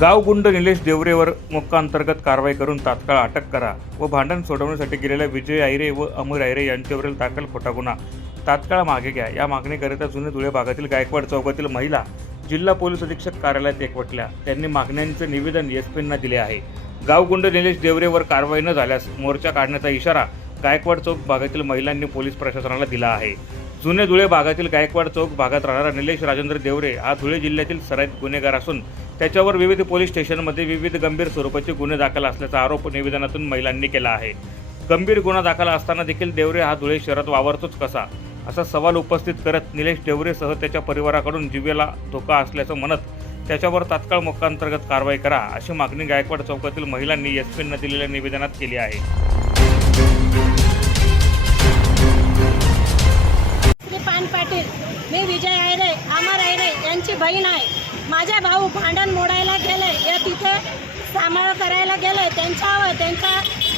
गावगुंड निलेश देवरेवर मोक्काअंतर्गत कारवाई करून तात्काळ अटक करा व भांडण सोडवण्यासाठी गेलेल्या विजय आयरे व अमर आयरे यांच्यावरील दाखल खोटा गुन्हा. तात्काळ मागे घ्या. या मागणीकरिता जुने धुळे भागातील गायकवाड चौकातील महिला जिल्हा पोलीस अधीक्षक कार्यालयात एकवटल्या. त्यांनी मागण्यांचे निवेदन एसपींना दिले आहे. गावगुंड निलेश देवरेवर कारवाई न झाल्यास मोर्चा काढण्याचा इशारा गायकवाड चौक भागातील महिलांनी पोलीस प्रशासनाला दिला आहे. जुने धुळे भागातील गायकवाड चौक भागात राहणारा निलेश राजेंद्र देवरे हा धुळे जिल्ह्यातील सराईत गुन्हेगार असून त्याच्यावर विविध पोलीस स्टेशनमध्ये विविध गंभीर स्वरूपाचे गुन्हे दाखल असल्याचा आरोप निवेदनातून महिलांनी केला आहे. गंभीर गुन्हा दाखल असताना देखील देवरे हा धुळे शहरात वावरतोच कसा? असा सवाल उपस्थित करत निलेश देवरेसह त्याच्या परिवाराकडून जीवेला धोका असल्याचं म्हणत त्याच्यावर तात्काळ मोक्कांतर्गत कारवाई करा अशी मागणी गायकवाड चौकातील महिलांनी एसपींना दिलेल्या निवेदनात केली आहे. श्री पान पाटील मी विजय आयरे अमर आयरे यांची बहीण आहे. माझे भाऊ भांडण मोडायला गेले या तिथे सांभाळ करायला गेले. त्यांच्यावर त्यांचा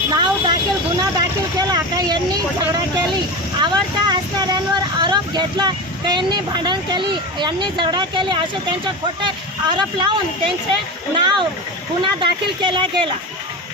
नाव दाखल गुन्हा दाखल केला. का यांनी झगडा केली? आवडता असणाऱ्यांवर आरोप घेतला. का यांनी भांडण केली? यांनी झगडा केली. असे त्यांचे खोटे आरोप लावून त्यांचे नाव गुन्हा दाखल केला गेला.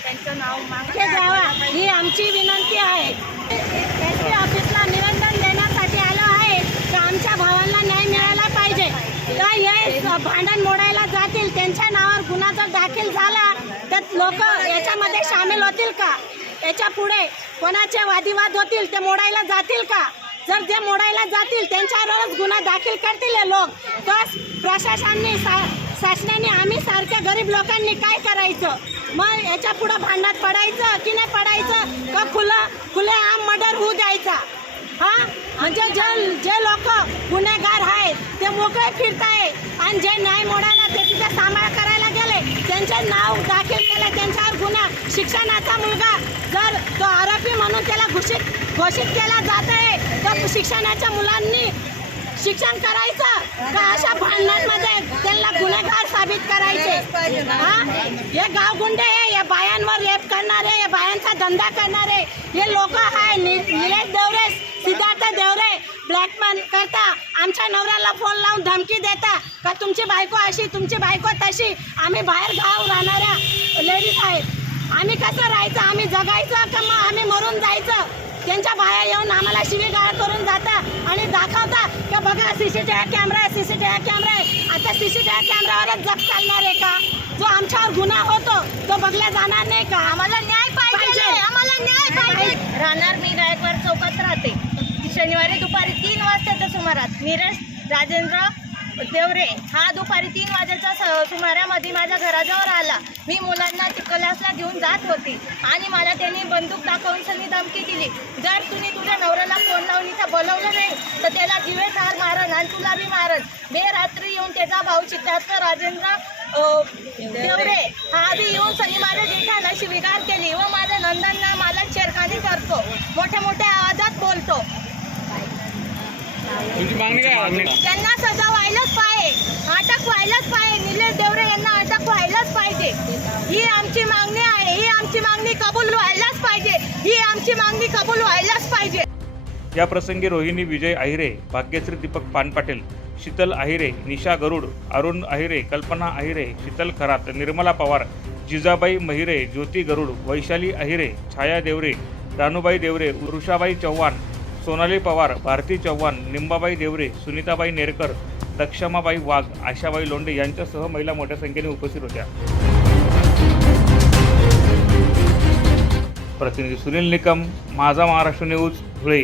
त्यांचं नाव मागे द्यावा. ही आमची विनंती आहे. एस पी ऑफिसला निवेदन देण्यासाठी आलो आहे की आमच्या भावांना न्याय मिळाला पाहिजे तर हे स- भांडण मोडायला जातील त्यांच्या नावावर गुन्हा जर दाखल झाला तर लोक याच्यामध्ये सामील होतील का? याच्यापुढे कोणाचे वादिवाद होतील ते मोडायला जातील का? जर जे मोडायला जातील त्यांच्यावरच गुन्हा दाखल करतील हे लोक. तर प्रशासनाने सा शासनाने आम्ही सारख्या गरीब लोकांनी काय करायचं? मग याच्या पुढं भांडणात पडायचं की नाही पडायचं? का खुलं खुले आम मर्डर होऊ द्यायचा? हा? म्हणजे जे जे लोक गुन्हेगार आहेत ते मोकळे फिरताय आणि जे न्याय मोडायला ते तिथे सांभाळ करायला गेले त्यांचे नाव दाखल गुन्हा शिक्षणाचा मुलगा जर तो आरोपी म्हणून त्याला घोषित घोषित केला जात आहे तर शिक्षणाच्या मुलांनी शिक्षण करायचं का अशा भांडणांमध्ये त्यांना गुन्हेगार साबित करायचे? हा? हे गावगुंडे आहे या बायांवर रेप करणारे या बायांचा धंदा करणारे हे लोक आहे निलेश देवरे ब्लॅकमॅन करता आमच्या नवऱ्याला फोन लावून धमकी देता का तुमची बायको अशी तुमची बायको तशी आम्ही बाहेर गाव राहणाऱ्या लेडीज आहेत. आम्ही कसं राहायचं आम्ही जगायचं का मग आम्ही मरून जायचं? त्यांच्या बाया येऊन आम्हाला शिवीगाळ करून जाता आणि दाखवता का बघा सीसीटीव्ही कॅमेरा आहे सीसीटीव्ही कॅमेरा आहे. आता सीसीटीव्ही कॅमेरावरच जग चालणार आहे का? जो आमच्यावर गुन्हा होतो तो बघला जाणार नाही का? आम्हाला न्याय पाहिजे आम्हाला न्याय पाहिजे. राहणार मी गायकवाड चौकात राहते. शनिवारी दुपारी तीन वाजताच्या सुमारास नीरज राजेंद्र देवरे हा दुपारी तीन वाजेच्या स- सुमारामध्ये माझ्या घराजवळ आला. मी मुलांना क्लासला घेऊन जात होती आणि मला त्यांनी बंदूक दाखवून सनी धमकी दिली. जर तुम्ही तुझ्या नवऱ्याला फोन लावून इथं बोलवलं नाही तर त्याला जिवे ठार मारन आणि तुला बी मारन. बे रात्री येऊन त्याचा भाऊ चित्रार्थ राजेंद्र देवरे हा बी येऊन सनी माझ्या जेठाला शिविगार केली व माझ्या नंदांना मला शेरखानी करतो. मोठ्या मोठ्या आवाजात बोलतो. तुमची मागणी काय आहे? त्यांना सजा व्हायलाच पाहिजे. अटक व्हायलाच पाहिजे. निलेश देवरे यांना अटक व्हायलाच पाहिजे. ही आमची मागणी आहे. ही आमची मागणी कबूल व्हायलाच पाहिजे. ही आमची मागणी कबूल व्हायलाच पाहिजे. या प्रसंगी रोहिणी विजय आहिरे भाग्यश्री दीपक पानपाटील शीतल आहिरे निशा गरुड अरुण आहिरे कल्पना आहिरे शीतल खरात निर्मला पवार जिजाबाई महिरे ज्योती गरुड वैशाली आहिरे छाया देवरे रानूबाई देवरे वृषाबाई चव्हाण सोनाली पवार भारती चव्हाण निंबाबाई देवरे सुनीताबाई नेरकर दक्षमाबाई वाघ आशाबाई लोंढे यांच्यासह महिला मोठ्या संख्येने उपस्थित होत्या. प्रतिनिधी सुनील निकम माझा महाराष्ट्र न्यूज धुळे.